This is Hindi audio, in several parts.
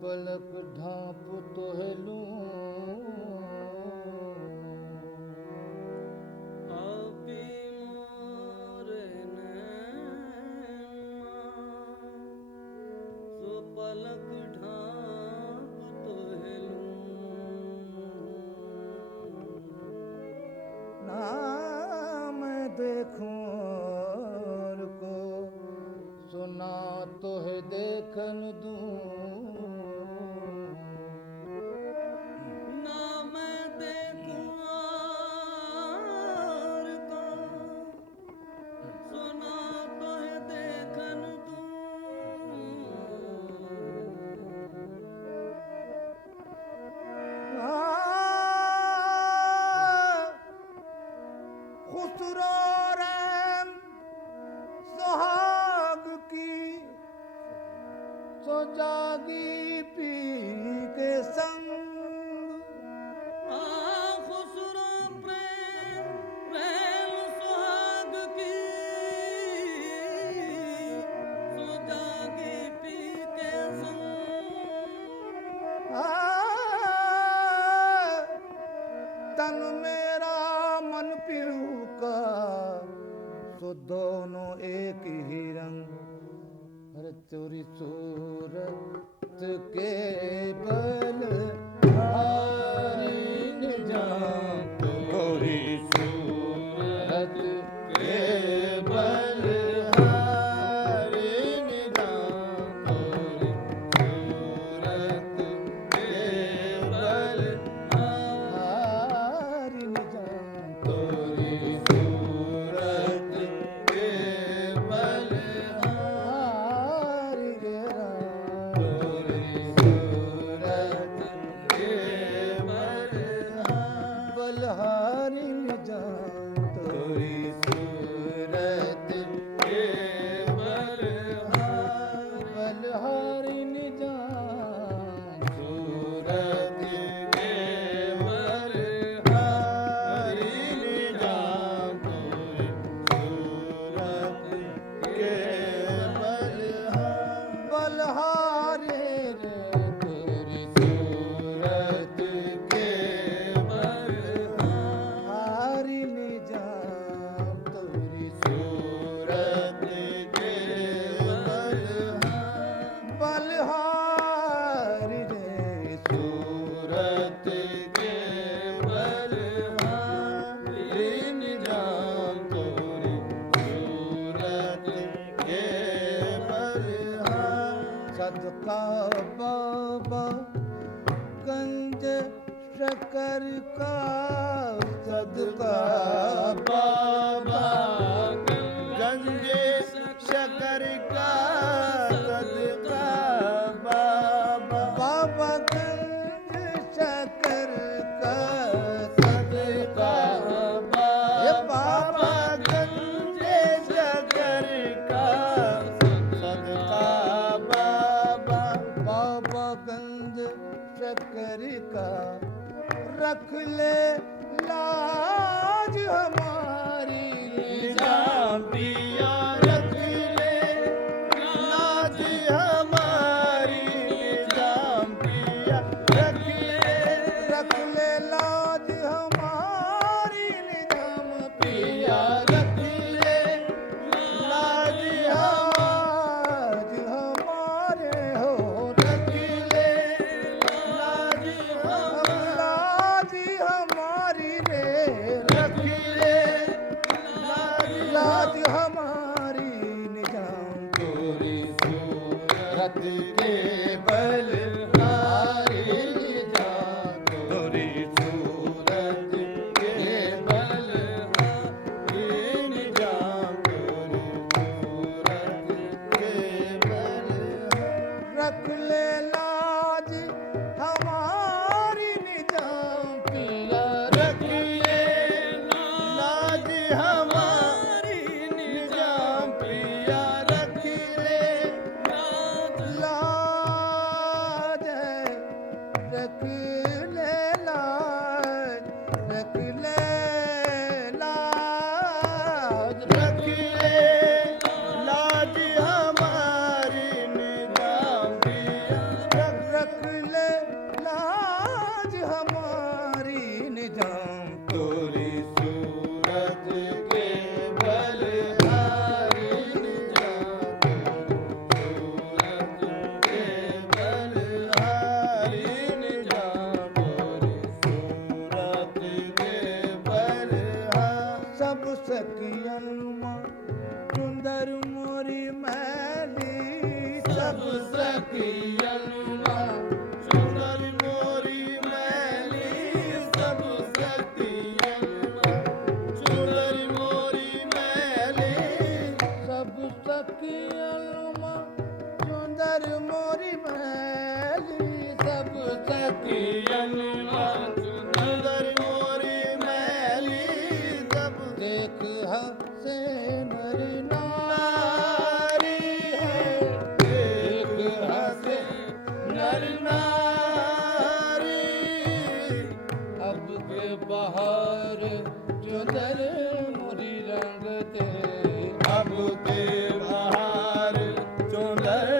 पलक ढांप तोहलूं आपी मोर नैना सो पलक ढांप तोहलूं ना मैं देखूं और को सुना तोहे देखन दूं जागी पी के संग खुसरो प्रेम प्रेम सुहाग की सो जागी पी के संग तन मेरा मन पिरू का सो दोनों एक ही रंग चोरी सूरत के बल हारिन जान चोरी सूरत के बल हारिन जान चोरी सूरत के बल हारिन जान चोरी सूरत के बल बलहारिन जान तोरी सूरत के बलहारिन जान सूरत के बलहारिन जान तोरी सूरत के बलहारे रे तोरी सूरत के सदका बाबा गंज शकर का सदका बाबा गंज शकर का सदका बाबा बाबा गंज शकर का सदका बाबा गंज शकर का सदका बाबा गंज शकर का रख ले लाज हमारी जान पिया रख ले लाज हमारी जान पिया रख ले लाज हमारी निजाम पिया रख ले लाज हमारे हो रख ले लाज हमारी रे रख ले लाज हमारी निजाम तोरी सूरत के बल हारी निजाम तोरी सूरत के बल हारी निजाम तोरी सूरत चुंदर मोरी मैली सब सखियन मां चुंदर मोरी मैली सब सखियन मां चुंदर मोरी मैली सब सखियन मां चुंदर मोरी मैली सब सखियन मां चुंदर मोरी मैली सब देख हंसे नर नारी है देख हंसे नर नारी अब के बाहर चुंदर मोरी रंग ते अब के बाहर चुंदर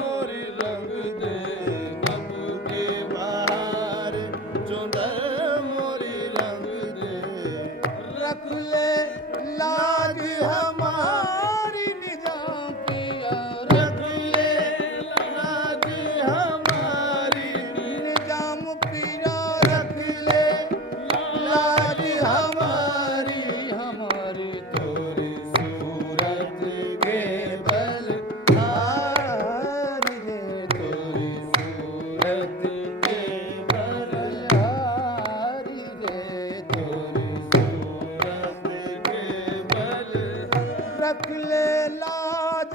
मोरी रंग दे अब के बाहर चुंदर मोरी रंग दे रख ले लाज हमारी निजाम पिया रख ले लाज हमारी निजाम पिया रख ले लाज हमारी हमारी तोरी सूरत के बल हारी रे तोरी सूरत के बल हारी रे तोरी सूरत के बल रख ले लाज